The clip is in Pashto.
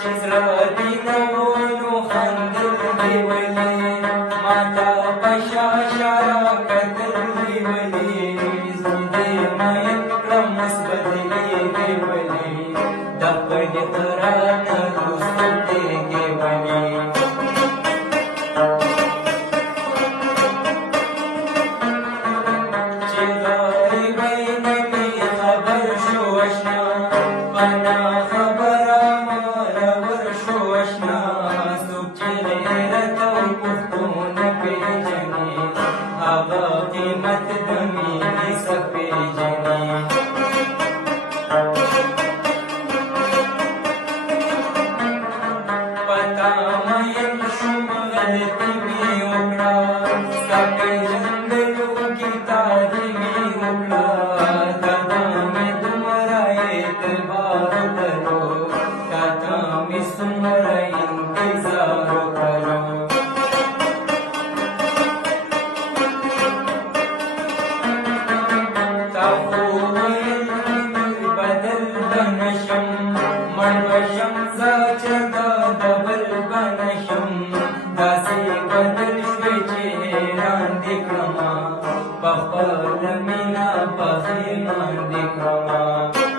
چې زړه دې نه و نو خندل دې ولې ماته په شا شا راکتل دې ولې زړه دې مین کړم اوس بدلېږې ولې د خپلې قرار نه رسول دیږې ولې چې غریبۍ نه مې خبر شو اشنا پنا خبره مالور شو اشنا څوک چې غیرت او پښتون پېژني هغه قیمت د مینې څه پېژني پتا مین شوم غلطي مې وکړه ستا پېژندلو کې تاري مې وکړه تا ته مې دومره اعتبار وکړو تا ته مې څومره انتظار وکړو تا خو ویل بدل به نشم مړ به شم زه چې د بل به نشم داسې بدل شوې چې حیران دې کړمه په خپله مینه پښېمان دې کړمه